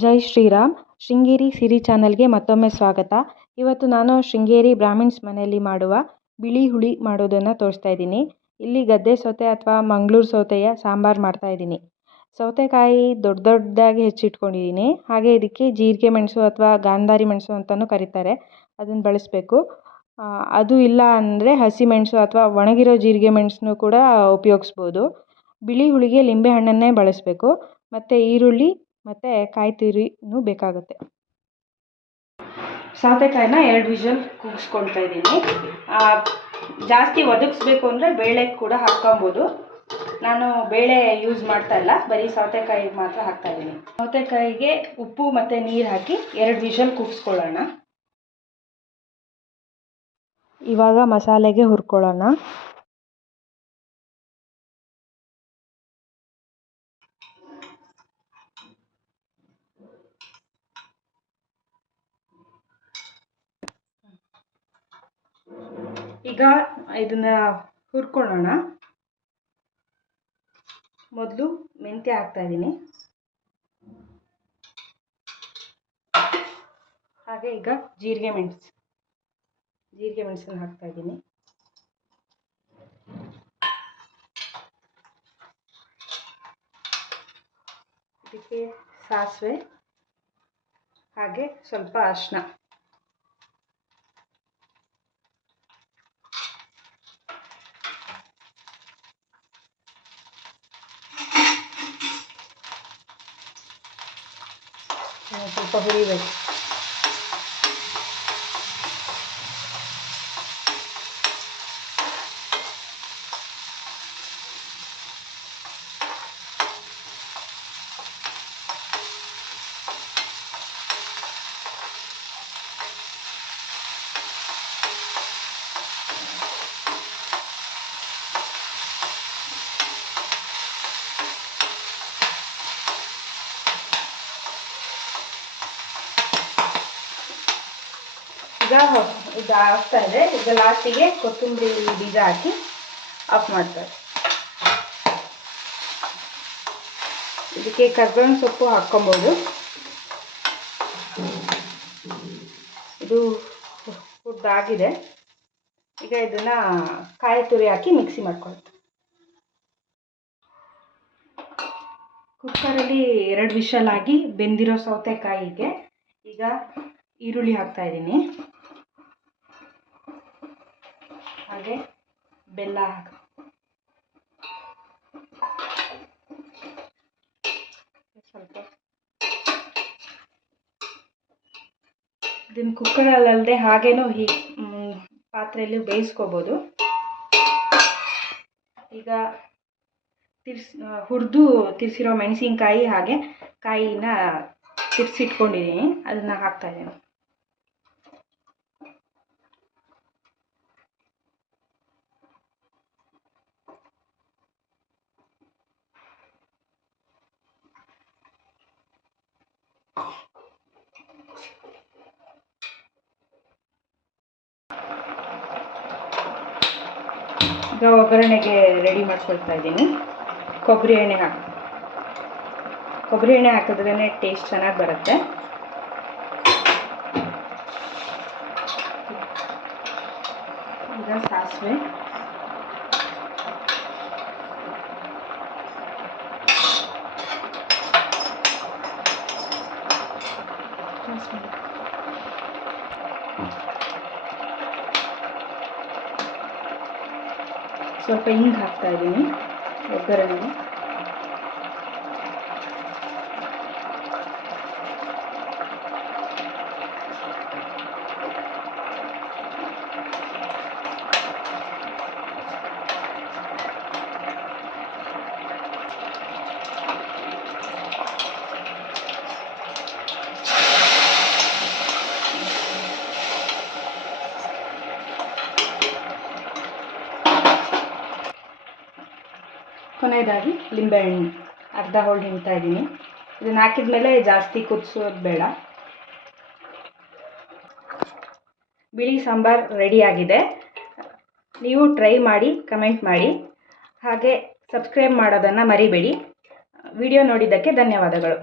ಜೈ ಶ್ರೀರಾಮ್. ಶೃಂಗೇರಿ ಸಿರಿ ಚಾನಲ್ಗೆ ಮತ್ತೊಮ್ಮೆ ಸ್ವಾಗತ. ಇವತ್ತು ನಾನು ಶೃಂಗೇರಿ ಬ್ರಾಹ್ಮಿಣ್ಸ್ ಮನೆಯಲ್ಲಿ ಮಾಡುವ ಬಿಳಿ ಹುಳಿ ಮಾಡೋದನ್ನು ತೋರಿಸ್ತಾ ಇದ್ದೀನಿ. ಇಲ್ಲಿ ಗದ್ದೆ ಸೌತೆ ಅಥವಾ ಮಂಗಳೂರು ಸೌತೆಯ ಸಾಂಬಾರು ಮಾಡ್ತಾ ಇದ್ದೀನಿ. ಸೌತೆಕಾಯಿ ದೊಡ್ಡ ದೊಡ್ಡದಾಗಿ ಹೆಚ್ಚಿಟ್ಕೊಂಡಿದ್ದೀನಿ. ಹಾಗೆ ಇದಕ್ಕೆ ಜೀರಿಗೆ ಮೆಣಸು ಅಥವಾ ಗಾಂಧಾರಿ ಮೆಣಸು ಅಂತಲೂ ಕರೀತಾರೆ. ಅದನ್ನು ಬಳಸಬೇಕು. ಅದು ಇಲ್ಲ ಅಂದರೆ ಹಸಿಮೆಣಸು ಅಥವಾ ಒಣಗಿರೋ ಜೀರಿಗೆ ಮೆಣಸನ್ನು ಕೂಡ ಉಪಯೋಗಿಸ್ಬೋದು. ಬಿಳಿ ಹುಳಿಗೆ ಲಿಂಬೆಹಣ್ಣನ್ನೇ ಬಳಸಬೇಕು. ಮತ್ತು ಈರುಳ್ಳಿ ಮತ್ತು ಕಾಯಿ ತುರಿನೂ ಬೇಕಾಗುತ್ತೆ. ಸೌತೆಕಾಯಿನ ಎರಡು ವಿಷಲ್ ಕೂಗಿಸ್ಕೊಳ್ತಾ ಇದ್ದೀನಿ. ಜಾಸ್ತಿ ಒದಗಿಸ್ಬೇಕು ಅಂದರೆ ಬೇಳೆ ಕೂಡ ಹಾಕ್ಕೊಬೋದು. ನಾನು ಬೇಳೆ ಯೂಸ್ ಮಾಡ್ತಾ ಇಲ್ಲ, ಬರೀ ಸೌತೆಕಾಯಿಗೆ ಮಾತ್ರ ಹಾಕ್ತಾ ಇದ್ದೀನಿ. ಸೌತೆಕಾಯಿಗೆ ಉಪ್ಪು ಮತ್ತು ನೀರು ಹಾಕಿ ಎರಡು ವಿಷಲ್ ಕೂಗಿಸ್ಕೊಳ್ಳೋಣ. ಇವಾಗ ಮಸಾಲೆಗೆ ಹುರ್ಕೊಳ್ಳೋಣ. ಈಗ ಇದನ್ನ ಹುರ್ಕೊಳ್ಳೋಣ. ಮೊದಲು ಮೆಂತ್ಯ ಹಾಕ್ತಾ ಇದ್ದೀನಿ. ಹಾಗೆ ಈಗ ಜೀರಿಗೆ ಮೆಣಸು, ಜೀರಿಗೆ ಮೆಣಸನ್ನು ಹಾಕ್ತಾ ಇದ್ದೀನಿ. ಇದಕ್ಕೆ ಸಾಸಿವೆ, ಹಾಗೆ ಸ್ವಲ್ಪ ಅರಿಶಿನ ಸ್ವಲ್ಪ ಹುರಿಬೇಕು ಈಗ ಇದು ಆಗ್ತಾ ಇದೆ. ಈಗ ಲಾಸ್ಟಿಗೆ ಕೊತ್ತಂಬರಿ ಬೀಜ ಹಾಕಿ ಆಫ್ ಮಾಡ್ತಾರೆ. ಇದಕ್ಕೆ ಕರ್ಬೇವಿನ ಸೊಪ್ಪು ಹಾಕ್ಕೊಬೋದು. ಇದು ಹುದ್ದಾಗಿದೆ ಈಗ ಇದನ್ನ ಕಾಯಿ ತುರಿ ಹಾಕಿ ಮಿಕ್ಸಿ ಮಾಡ್ಕೊಳ್ತಾರೆ ಕುಕ್ಕರಲ್ಲಿ ಎರಡು ವಿಷಲ್ ಆಗಿ ಬೆಂದಿರೋ ಸೌತೆಕಾಯಿಗೆ ಈಗ ಈರುಳ್ಳಿ ಹಾಕ್ತಾ ಇದ್ದೀನಿ. ಹಾಗೆ ಬೆಲ್ಲ ಹಾಕಿ. ಸ್ವಲ್ಪ. ಇದನ್ನು ಕುಕ್ಕರಲ್ಲದೆ ಹಾಗೇನೂ ಹೀ ಪಾತ್ರೆಯಲ್ಲಿ ಬೇಯಿಸ್ಕೋಬೋದು. ಈಗ ತಿರ್ಸ್ ಹುರಿದು ತಿರ್ಸಿರೋ ಮೆಣಸಿನ್ಕಾಯಿ ಹಾಗೆ ಕಾಯಿನ ತಿರ್ಸಿಟ್ಕೊಂಡಿದ್ದೀನಿ ಅದನ್ನು ಹಾಕ್ತಾಯಿದ್ದೀನಿ ಈಗ ಒಗ್ಗರಣೆಗೆ ರೆಡಿ ಮಾಡ್ಕೊಳ್ತಾ ಇದ್ದೀನಿ. ಕೊಬ್ಬರಿ ಎಣ್ಣೆ ಹಾಕಿ, ಕೊಬ್ಬರಿ ಎಣ್ಣೆ ಹಾಕಿದ್ರೇ ಟೇಸ್ಟ್ ಚೆನ್ನಾಗಿ ಬರುತ್ತೆ. ಈಗ ಸಾಸಿವೆ. ಸ್ವಲ್ಪ ಹಿಂಗೆ ಹಾಕ್ತಾ ಇದ್ದೀನಿ ಒಗ್ಗರಣೆಗೆ ಕೊನೆಯದಾಗಿ ಲಿಂಬೆಹಣ್ಣು ಅರ್ಧ ಹೋಳು ಹಿಂಡ್ತಾ ಇದ್ದೀನಿ. ಇದನ್ನು ಹಾಕಿದ ಮೇಲೆ ಜಾಸ್ತಿ ಕುದಿಸೋದು ಬೇಡ. ಬಿಳಿ ಸಾಂಬಾರು ರೆಡಿಯಾಗಿದೆ ನೀವು ಟ್ರೈ ಮಾಡಿ ಕಮೆಂಟ್ ಮಾಡಿ. ಹಾಗೆ ಸಬ್ಸ್ಕ್ರೈಬ್ ಮಾಡೋದನ್ನು ಮರಿಬೇಡಿ. ವಿಡಿಯೋ ನೋಡಿದ್ದಕ್ಕೆ ಧನ್ಯವಾದಗಳು.